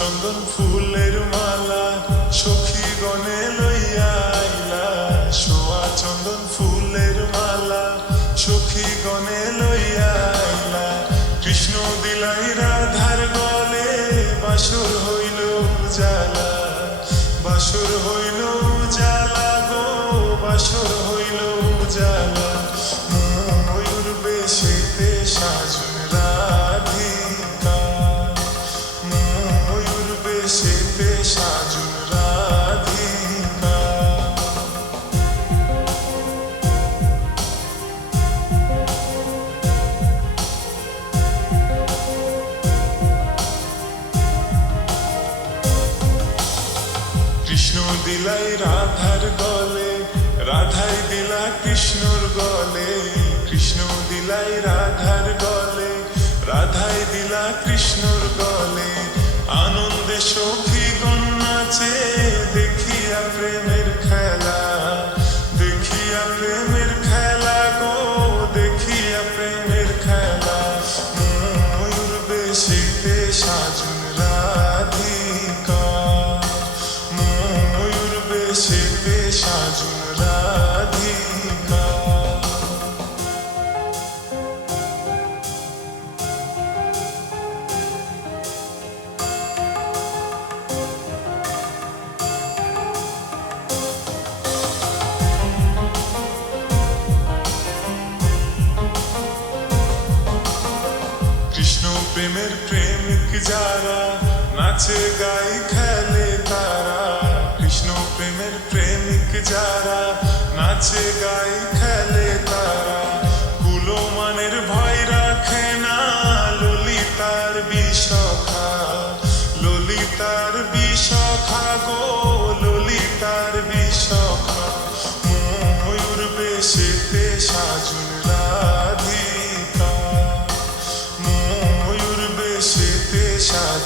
চন্দন ফুলের মালা, সখী গনে লইয়া আইলা। সোয়া চন্দন ফুলের মালা, সখী গনে লইয়া আইলা। কৃষ্ণ দিলাই রাধার গলে বাসর হইল জালা বাসর হইল জালা গো, বাসর হইল জালা কৃষ্ণ দিলাই রাধার গলে, রাধাই দিলা কৃষ্ণর গলে। কৃষ্ণ দিলাই রাধার গলে, রাধাই দিলা কৃষ্ণর গলে। আনন্দে সখী নাচে দেখিয়া প্রেমের प्रेमर प्रेम जारा नाचे गाय खेले तारा कृष्णो प्रेमर प्रेम जारा नाचे गाय खेले